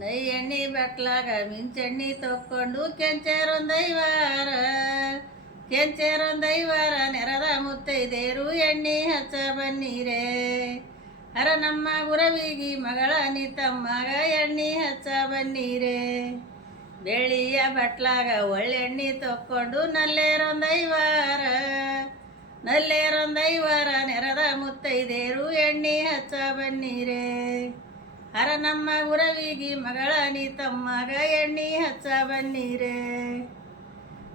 ನೈ ಎಣ್ಣೆ ಬಟ್ಲಾಗ ಮಿಂಚೆಣ್ಣಿ ತಕ್ಕೊಂಡು ಕೆಂಚೇರೊಂದೈವಾರ ಕೆಂಚೇರೊಂದೈವಾರ ನೆರದ ಮುತ್ತೈದೇರು ಎಣ್ಣೆ ಹಚ್ಚ ಬನ್ನಿರೇ. ಅರ ನಮ್ಮ ಗುರವಿಗಿ ಮಗಳ ನೀ ತಮ್ಮಗ ಎಣ್ಣೆ ಹಚ್ಚ ಬನ್ನಿರೇ. ಬೆಳ್ಳಿಯ ಬಟ್ಲಾಗ ಒಳ್ಳೆಣ್ಣೆ ತಕ್ಕೊಂಡು ನಲ್ಲೇರೊಂದೈವಾರ ನಲ್ಲೇರೊಂದೈವಾರ ನೆರದ ಮುತ್ತೈದೇರು ಎಣ್ಣೆ ಹಚ್ಚ ಬನ್ನೀರೇ. ಅರ ನಮ್ಮ ಉರವಿಗಿ ಮಗಳ ನೀ ತಮ್ಮಗ ಎಣ್ಣೆ ಹಚ್ಚ ಬನ್ನೀರೇ.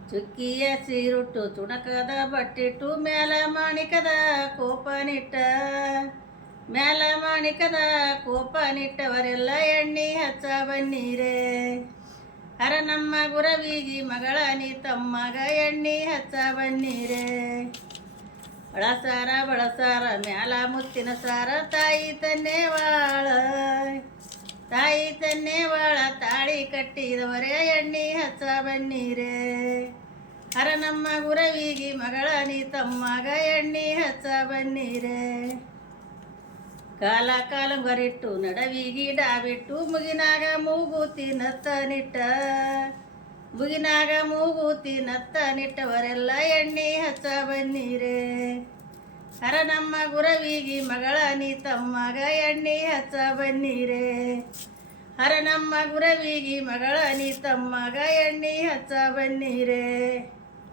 ಚುಕ್ಕಿಯ ಸೀರುಟ್ಟು ತುಣಕದ ಬಟ್ಟಿಟ್ಟು ಮ್ಯಾಲ ಮಾಣಿಕದ ಕೋಪ ನಿಟ್ಟ ಮ್ಯಾಲ ಮಾಣಿಕದ ಕೋಪ ನಿಟ್ಟವರೆಲ್ಲ ಎಣ್ಣೆ ಹಚ್ಚ ಬನ್ನೀರೇ. ಹರ ನಮ್ಮ ಗುರವಿಗಿ ಮಗಳ ನೀ ತಮ್ಮಗ ಎಣ್ಣಿ ಹಚ್ಚ ಬನ್ನೀರೇ. ಬಳಸಾರ ಬಳಸಾರ ಮ್ಯಾಲ ಮುತ್ತಿನ ಸಾರ ತಾಯಿ ತನ್ನೇ ವಾಳ. ತಾಯಿ ತನ್ನೇ ಬಾಳ ತಾಳಿ ಕಟ್ಟಿದವರೇ, ಎಣ್ಣಿ ಹಚ್ಚ ಬನ್ನೀರೇ. ಅರ ನಮ್ಮ ಗುರವಿಗಿ ಮಗಳ, ನೀ ತಮ್ಮಗ ಎಣ್ಣಿ ಹಚ್ಚ ಬನ್ನೀರೇ. ಕಾಲ ಕಾಲ ಬರಿಟ್ಟು ನಡವಿಗಿ ಡಾಬಿಟ್ಟು, ಮುಗಿನಾಗ ಮೂಗೂತಿ ನತ್ತ ನಿಟ್ಟ. ಮುಗಿನಾಗ ಮೂಗೂತಿ ನತ್ತ ನಿಟ್ಟವರೆಲ್ಲ ಎಣ್ಣೆ ಹಚ್ಚ ಬನ್ನೀರೇ. ಹರ ನಮ್ಮ ಗುರವಿಗಿ ಮಗಳ ನೀ ತಮ್ಮಗ ಎಣ್ಣೆ ಹಚ್ಚ ಬನ್ನಿರೇ. ಹರ ನಮ್ಮ ಗುರವಿಗಿ ಮಗಳ ನೀ ತಮ್ಮಗ ಎಣ್ಣೆ ಹಚ್ಚ ಬನ್ನೀರೇ.